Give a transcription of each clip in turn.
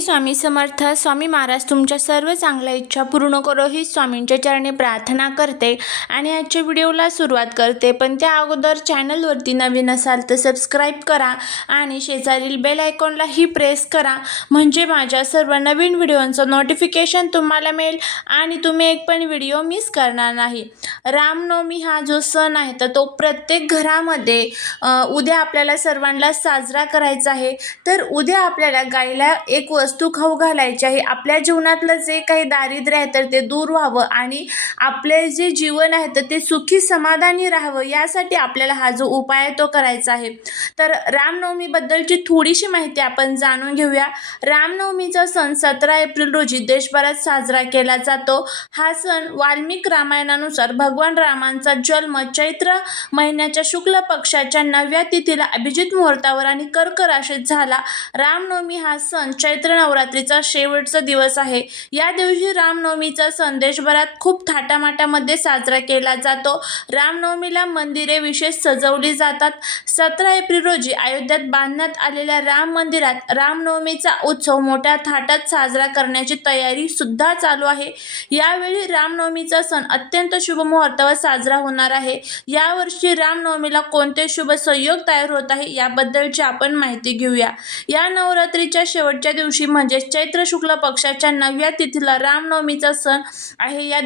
श्री स्वामी समर्थ स्वामी महाराज तुमच्या सर्व चांगल्या इच्छा पूर्ण करो ही स्वामींच्या चरणी प्रार्थना करते आणि आजच्या व्हिडिओला सुरुवात करते. पण त्या अगोदर चॅनलवरती नवीन असाल तर सबस्क्राईब करा आणि शेजारील बेल आयकॉनलाही प्रेस करा. म्हणजे माझ्या सर्व नवीन व्हिडिओंचं नोटिफिकेशन तुम्हाला मिळेल आणि तुम्ही एक पण व्हिडिओ मिस करणार नाही. रामनवमी हा जो सण आहे तर तो प्रत्येक घरामध्ये उद्या आपल्याला सर्वांना साजरा करायचा आहे. तर उद्या आपल्याला गायला एक वस्तू खाऊ घालायची आहे. आपल्या जीवनातलं जे काही दारिद्र्य आहे तर ते दूर व्हावं आणि आपले जे जीवन आहे तर ते सुखी समाधानी राहावं यासाठी आपल्याला हा जो उपाय आहे तो करायचा आहे. तर रामनवमीबद्दलची थोडीशी माहिती आपण जाणून घेऊया. रामनवमीचा सण सतरा एप्रिल रोजी देशभरात साजरा केला जातो. हा सण वाल्मिक रामायणानुसार भगवान रामांचा जन्म चैत्र महिन्याच्या शुक्ल पक्षाच्या नवव्या तिथीला अभिजित मुहूर्तावर आणि कर्क राशीत झाला. रामनवमी हा सण चैत्र नवरात्रीचा शेवटचा दिवस आहे. या दिवशी रामनवमीचा सण देशभरात खूप थाटामाटामध्ये साजरा केला जातो. रामनवमीला मंदिरे विशेष सजवली जातात. सतरा एप्रिल रोजी अयोध्यात बांधण्यात आलेल्या राम मंदिरात रामनवमीचा उत्सव मोठ्या थाटात साजरा करण्याची तयारी सुद्धा चालू आहे. यावेळी रामनवमीचा सण अत्यंत शुभ मुहूर्तावर साजरा होणार आहे. यावर्षी रामनवमीला कोणते शुभ संयोग तयार होत आहे याबद्दलची आपण माहिती घेऊया. या नवरात्रीच्या शेवटच्या दिवशी म्हणजेच चैत्र शुक्ल पक्षाच्या नवव्या तिथीला रामनवमीचा सण आहे. या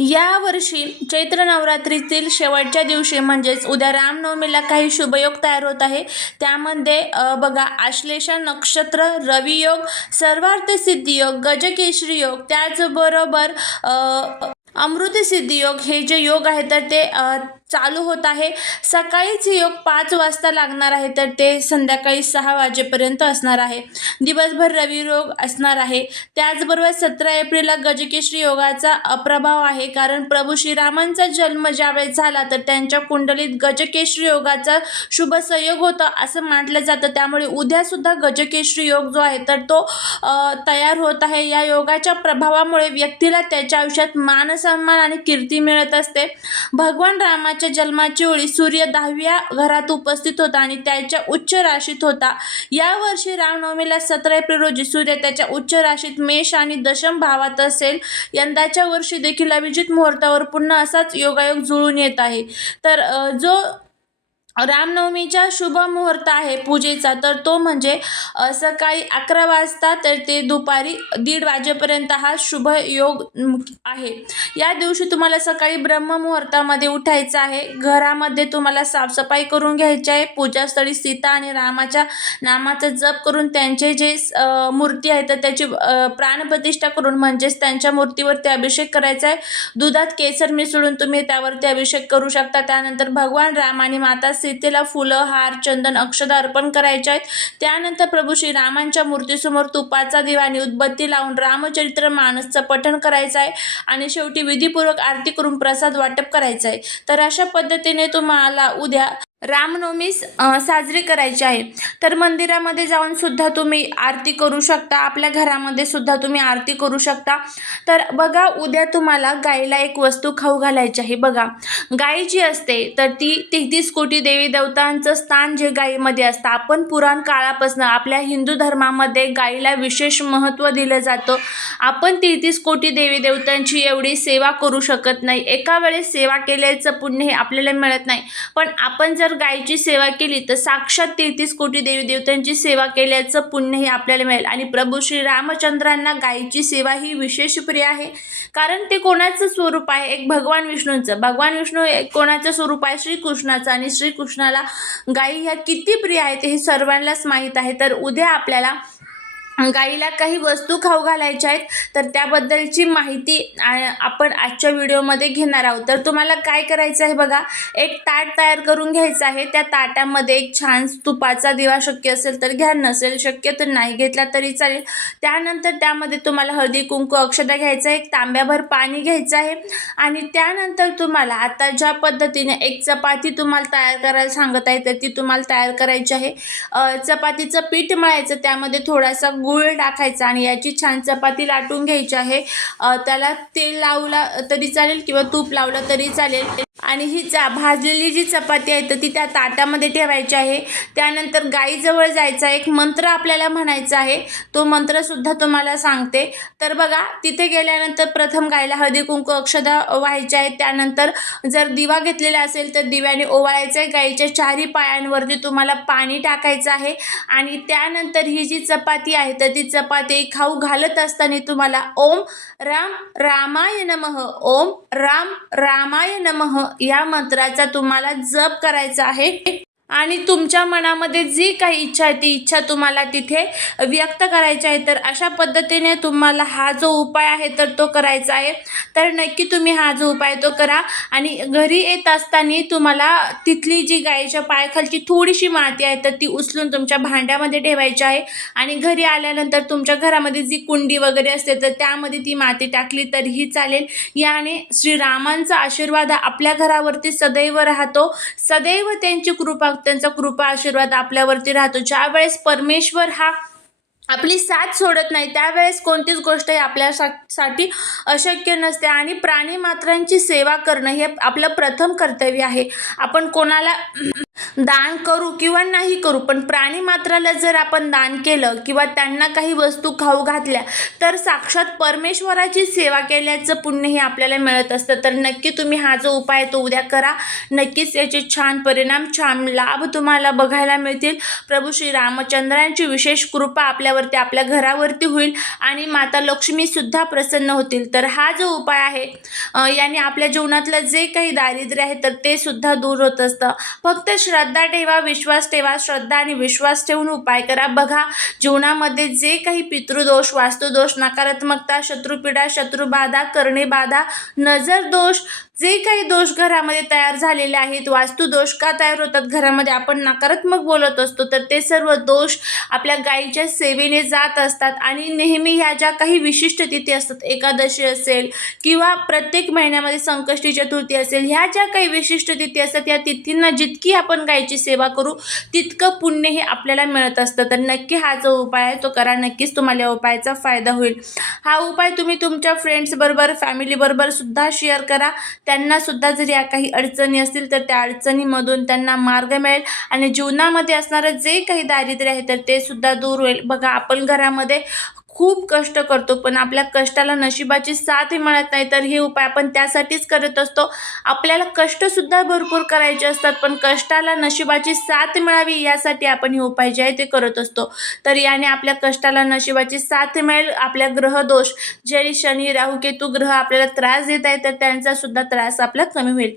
या वर्षी चैत्र नवरात्रीतील शेवटच्या दिवशी म्हणजेच उद्या रामनवमीला काही शुभयोग तयार होत आहे. त्यामध्ये बघा आश्लेषा नक्षत्र रवियोग सर्वार्थ योग गजकेशरी योग त्याचबरोबर अ, योग हे जे योग आहे तर ते चालू होत आहे. सकाळीच योग पाच वाजता लागणार आहे तर ते संध्याकाळी सहा वाजेपर्यंत असणार आहे. दिवसभर रवी योग असणार आहे. त्याचबरोबर सतरा एप्रिलला गजकेश्री योगाचा अप्रभाव आहे कारण प्रभू श्रीरामांचा जन्म ज्यावेळेस झाला तर त्यांच्या कुंडलीत गजकेश्री योगाचा शुभ संयोग होता असं मानलं जातं. त्यामुळे उद्यासुद्धा गजकेश्री योग जो आहे तर तो तयार होत आहे. या योगाच्या प्रभावामुळे व्यक्तीला त्याच्या आयुष्यात मानसन्मान आणि कीर्ती मिळत असते. भगवान रामाच्या च्या जन्माच्या वेळी सूर्य दहाव्या घरात उपस्थित होता आणि त्याच्या उच्च राशीत होता. यावर्षी रामनवमीला सतरा एप्रिल रोजी सूर्य त्याच्या उच्च राशीत मेष आणि दशम भावात असेल. यंदाच्या वर्षी देखील अभिजित मुहूर्तावर पुन्हा असाच योगायोग जुळून येत आहे. तर जो रामनवमीच्या शुभ मुहूर्त आहे पूजेचा. तर तो म्हणजे सकाळी अकरा वाजता तर ते दुपारी दीड वाजेपर्यंत हा शुभ योग आहे. या दिवशी तुम्हाला सकाळी ब्रह्ममुहूर्तामध्ये उठायचं आहे. घरामध्ये तुम्हाला साफसफाई करून घ्यायची आहे. पूजास्थळी सीता आणि रामाच्या नामाचा जप करून त्यांचे जे मूर्ती आहे तर त्याची प्राणप्रतिष्ठा करून म्हणजेच त्यांच्या मूर्तीवरती अभिषेक करायचा आहे. दुधात केसर मिसळून तुम्ही त्यावरती अभिषेक करू शकता. त्यानंतर भगवान राम आणि माता सीतेला फुलं हार चंदन अक्षदा अर्पण करायचे आहेत. त्यानंतर प्रभू श्रीरामांच्या मूर्तीसमोर तुपाचा दिवा आणि उदबत्ती लावून रामचरित्र मानसचं पठण करायचं आहे आणि शेवटी विधीपूर्वक आरती करून प्रसाद वाटप करायचं आहे. तर अशा पद्धतीने तुम्हाला उद्या रामनवमी साजरी करायची आहे. तर मंदिरामध्ये जाऊन सुद्धा तुम्ही आरती करू शकता. आपल्या घरामध्ये सुद्धा तुम्ही आरती करू शकता. तर बघा उद्या तुम्हाला गाईला एक वस्तू खाऊ घालायची आहे. बघा गाय जी असते तर ती तेहतीस कोटी देवी देवतांचं स्थान जे गायीमध्ये असतं. आपण पुराण काळापासून आपल्या हिंदू धर्मामध्ये गाईला विशेष महत्त्व दिलं जातं. आपण तेहतीस कोटी देवी देवतांची एवढी सेवा करू शकत नाही. एका वेळेस सेवा केल्याचं पुण्य हे आपल्याला मिळत नाही. पण आपण जर जर गायीची सेवा केली तर साक्षात तेहतीस कोटी देवी देवतांची सेवा केल्याचं पुण्यही आपल्याला मिळेल. आणि प्रभू श्री रामचंद्रांना गायीची सेवा ही विशेष प्रिय आहे. कारण ते कोणाचं स्वरूप आहे? एक भगवान विष्णूंचं. भगवान विष्णू एक कोणाचं स्वरूप आहे? श्रीकृष्णाचं. आणि श्रीकृष्णाला गायी ह्या किती प्रिय आहेत हे सर्वांनाच माहीत आहे. तर उद्या आपल्याला गाईला काही वस्तू खाऊ घालायच्या आहेत तर त्याबद्दलची माहिती आपण आजच्या व्हिडिओमध्ये घेणार आहोत. तर तुम्हाला काय करायचं आहे बघा एक ताट तयार करून घ्यायचं आहे. त्या ताटामध्ये एक छान तुपाचा दिवा शक्य असेल तर घ्या नसेल शक्य तर नाही घेतला तरी चालेल. त्यानंतर त्यामध्ये तुम्हाला हळदी कुंकू अक्षदा घ्यायचं आहे एक तांब्याभर पाणी घ्यायचं आहे. आणि त्यानंतर तुम्हाला आता ज्या पद्धतीने एक चपाती तुम्हाला तयार करायला सांगत आहे तर ती तुम्हाला तयार करायची आहे. चपातीचं पीठ मळायचं त्यामध्ये थोडासा गूळ टाकायचा आणि याची छान चपाती लाटून घ्यायची आहे. त्याला तेल लावला तरी चालेल किंवा तूप लावलं तरी चालेल. आणि ही चा भाजलेली जी चपाती आहे तर ती त्या ताटामध्ये ठेवायची आहे. त्यानंतर गाईजवळ जायचा एक मंत्र आपल्याला म्हणायचा आहे. तो मंत्रसुद्धा तुम्हाला सांगते. तर बघा तिथे गेल्यानंतर प्रथम गायला हळदी कुंकू अक्षदा व्हायचे आहेत. त्यानंतर जर दिवा घेतलेला असेल तर दिव्याने ओवाळायचं आहे. गाईच्या चारही पायांवरती तुम्हाला पाणी टाकायचं आहे. आणि त्यानंतर ही जी चपाती आहे तर ती चपाती खाऊ घालत असताना तुम्हाला ओम राम रामाय नमः ओम राम रामाय नमः या मंत्राचा तुम्हाला जप करायचा आहे. आणि तुमच्या मनामध्ये जी काही इच्छा आहे ती इच्छा तुम्हाला तिथे व्यक्त करायची आहे तर अशा पद्धतीने तुम्हाला हा जो उपाय आहे तर तो करायचा आहे. तर नक्की तुम्ही हा जो उपाय तो करा. आणि घरी येत असताना तुम्हाला तिथली जी गायीच्या पायाखालची थोडीशी माती आहे तर ती उचलून तुमच्या भांड्यामध्ये ठेवायची आहे. आणि घरी आल्यानंतर तुमच्या घरामध्ये जी कुंडी वगैरे असते तर त्यामध्ये ती माती टाकली तरीही चालेल. याने श्रीरामांचा आशीर्वाद आपल्या घरावरती सदैव राहतो. सदैव त्यांची कृपा त्यांचा कृपा आशीर्वाद आपल्यावरती राहतो. ज्या वेळेस परमेश्वर हा आपली साथ सोडत नाही त्यावेळेस कोणतीच गोष्ट ही आपल्यासाठी अशक्य नसते आणि प्राणी मात्रांची सेवा करणं हे आपलं प्रथम कर्तव्य आहे. आपण कोणाला दान करू किंवा नाही करू पण प्राणी मात्राला जर आपण दान केलं किंवा त्यांना काही वस्तू खाऊ घातल्या तर साक्षात परमेश्वराची सेवा केल्याचं पुण्य हे आपल्याला मिळत असतं. तर नक्की तुम्ही हा जो उपाय तो उद्या करा. नक्कीच याचे छान परिणाम छान लाभ तुम्हाला बघायला मिळतील. प्रभू श्री रामचंद्रांची विशेष कृपा आपल्यावरती आपल्या घरावरती होईल आणि माता लक्ष्मीसुद्धा प्रसन्न होतील. तर हा जो उपाय आहे याने आपल्या जीवनातलं जे काही दारिद्र्य आहे तर ते सुद्धा दूर होत असतं. फक्त श्रा श्रद्धा ठेवा विश्वास ठेवा श्रद्धा आणि विश्वास ठेवून उपाय करा. बघा जीवनामध्ये जे काही पितृदोष वास्तुदोष नकारात्मकता शत्रुपीडा शत्रुबाधा करणेबाधा नजर दोष जे काही दोष घरामध्ये तयार झालेले आहेत वास्तुदोष का तयार होतात घरामध्ये आपण नकारात्मक बोलत असतो तर ते सर्व दोष आपल्या गायीच्या सेवेने जात असतात आणि नेहमी ह्या ज्या काही विशिष्ट तिथी असतात एकादशी असेल किंवा प्रत्येक महिन्यामध्ये संकष्टी चतुर्थी असेल ह्या ज्या काही विशिष्ट तिथी असतात या तिथींना जितकी आपण गायीची सेवा करू तितकं पुण्य हे आपल्याला मिळत असतं. तर नक्की हा जो उपाय आहे तो करा. नक्कीच तुम्हाला या उपायाचा फायदा होईल. हा उपाय तुम्ही तुमच्या फ्रेंड्सबरोबर फॅमिलीबरोबर सुद्धा शेअर करा. त्या सुद्धा जर या काही अडचणी असतील तर त्या अडचणीमधून त्यांना मार्ग मिळेल. आणि जीवनामध्ये असणारं जे काही दारिद्र्य आहे तर ते सुद्धा दूर होईल. बघा आपण घरामध्ये खूप कष्ट करतो पण आपल्या कष्टाला नशिबाची साथ मिळत नाही. तर हे उपाय आपण त्यासाठीच करत असतो. आपल्याला कष्टसुद्धा भरपूर करायचे असतात पण कष्टाला नशिबाची साथ मिळावी यासाठी आपण हे उपाय जे आहे ते करत असतो. तर याने आपल्या कष्टाला नशिबाची साथ मिळेल आपल्या ग्रहदोष जे शनी राहू केतू ग्रह आपल्याला त्रास देत आहे तर त्यांचासुद्धा त्रास आपला कमी होईल.